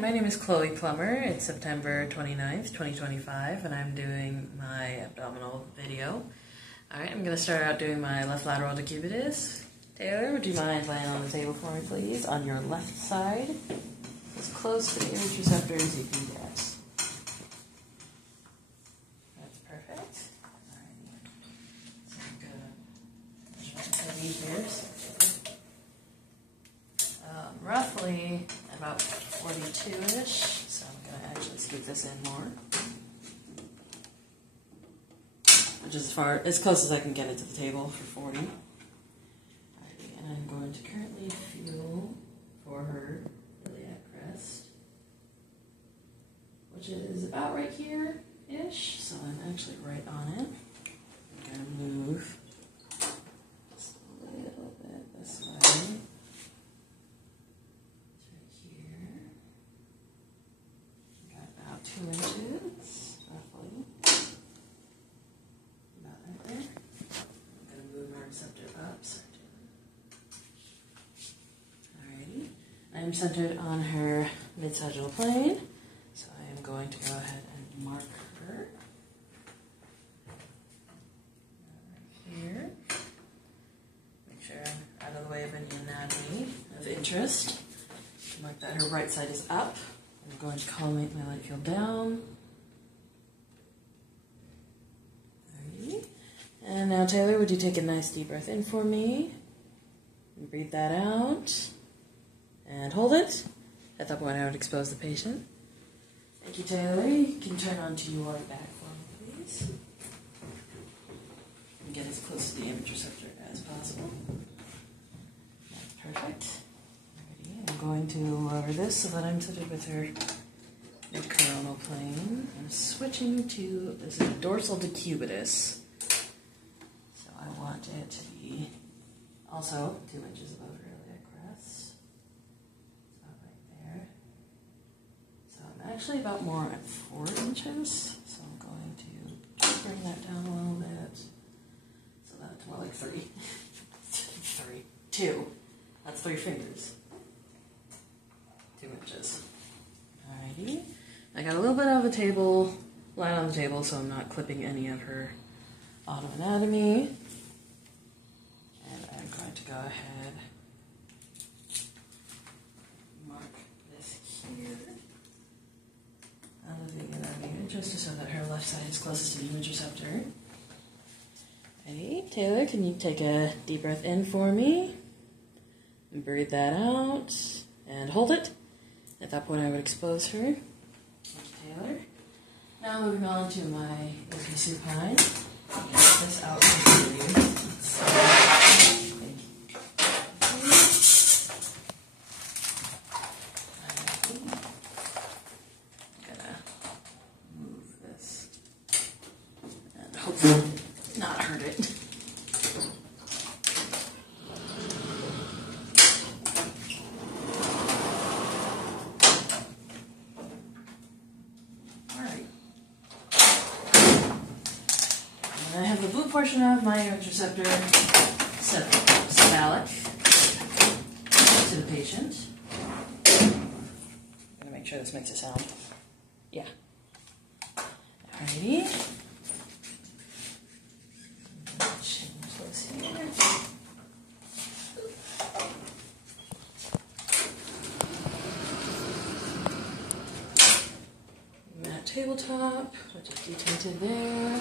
my name is Chloe Plummer. It's September 29th, 2025, and I'm doing my abdominal video. Alright, I'm going to start out doing my left lateral decubitus. Taylor, would you mind laying on the table for me, please? On your left side, as close to the image receptor as you can get. That's perfect. Alright, so I'm going to measure my here. Roughly about 42-ish, so I'm going to actually scoot this in more. Which is as close as I can get it to the table for 40. Alrighty, and I'm going to currently feel for her iliac crest, which is about right here-ish, so I'm actually right on it. I'm going to move just a little bit this way. About 2 inches, roughly. About right there. I'm going to move my receptor up. Alrighty. I am centered on her mid-sagittal plane, so I am going to go ahead and mark her. Right here. Make sure I'm out of the way of any anatomy of interest. Mark that her right side is up. I'm going to collimate my light field down. Alrighty. And now, Taylor, would you take a nice deep breath in for me? And breathe that out. And hold it. At that point, I would expose the patient. Thank you, Taylor. You can turn onto your back for me, please. And get as close to the image receptor as possible. That's perfect. I'm going to lower this so that I'm centered with her mid-coronal plane. I'm switching to, this is a dorsal decubitus. So I want it to be also 2 inches above her iliac crest. It's about right there. So I'm actually about more at 4 inches. So I'm going to bring that down a little bit. So that's more like 3. 2. That's 3 fingers. 2 inches. Alrighty. I got a little bit of a table, line on the table, so I'm not clipping any of her autoanatomy. And I'm going to go ahead mark this here. Elevating it out here, just so that her left side is closest to the image receptor. Ready? Taylor, can you take a deep breath in for me? And breathe that out. And hold it. At that point, I would expose her. Thank you, Taylor. Now moving on to my supine. Get this out for you. I'm gonna move this and hopefully not hurt it. I have the blue portion of my image receptor cephalic to the patient. I'm going to make sure this makes a sound. Yeah. Alrighty. Change this here. Matte tabletop, which is detinted there.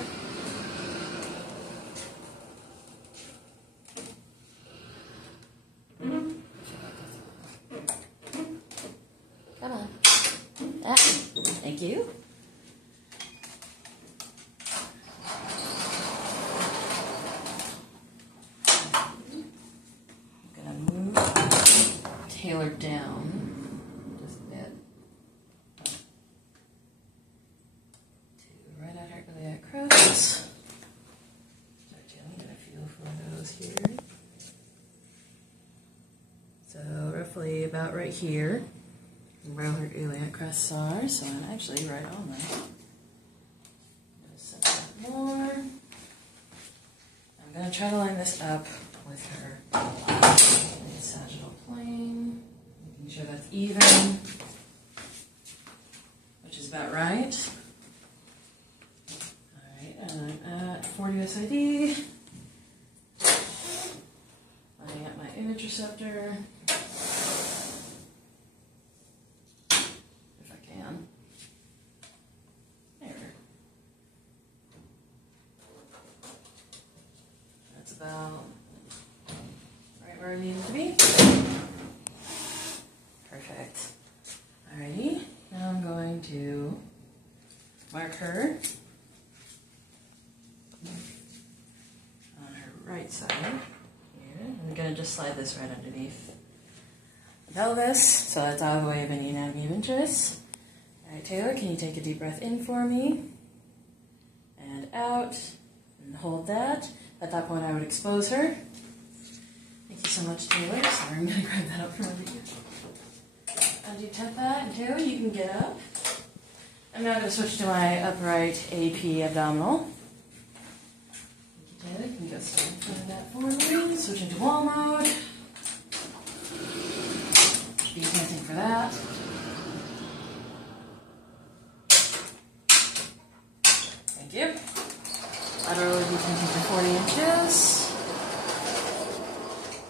Come on. Ah, thank you. I'm going to move Taylor down just a bit to right at her iliac crest. Start getting a feel for those here. So roughly about right here. Where her iliac crests are, so I'm actually right on that. I'm going to set that more. I'm going to try to line this up with her sagittal plane, making sure that's even. about right. Alright, and I'm at 40 SID. Lining up my image receptor. If I can. There. That's about right where I need it to be. Perfect. Alrighty, now I'm going to mark her on her right side here. I'm going to just slide this right underneath the pelvis, so that's out of the way of any anatomy of interest. Alright, Taylor, can you take a deep breath in for me? And out, and hold that. At that point I would expose her. Thank you so much, Taylor. Sorry, I'm going to grab that up from under you. As you tap that, and Taylor, you can get up. I'm now going to switch to my upright AP abdominal. Taylor, can you go stand in front of that for me? Switch into wall mode. Be panting for that. Thank you. Lateral will be panting for 40 inches.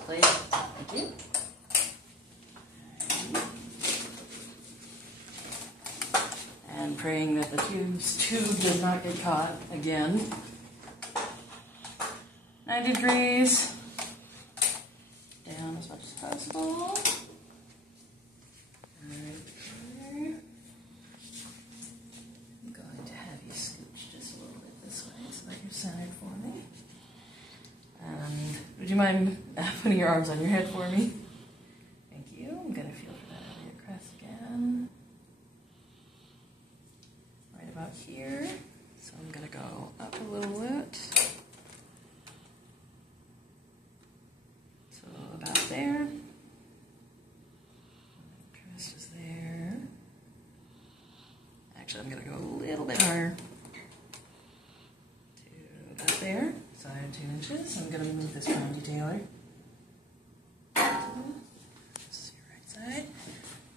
Please. Thank you. And praying that the tube does not get caught again. 90 degrees. Down as much as possible. Right there. I'm going to have you scooch just a little bit this way so that you're centered for me. And would you mind putting your arms on your head for me? Thank you. I'm going to feel for that over your crest again. Right about here. So I'm going to go up a little bit. So about there. Crest is there. Actually, I'm going to go a little bit higher. To about there. Side 2 inches. I'm going to move this behind you, Taylor. This is your right side.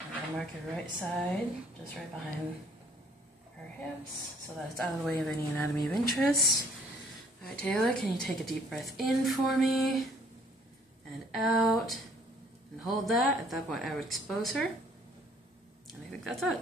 I'm going to mark your right side, just right behind her hips, so that it's out of the way of any anatomy of interest. Alright, Taylor, can you take a deep breath in for me? And out. And hold that. At that point, I would expose her. And I think that's it.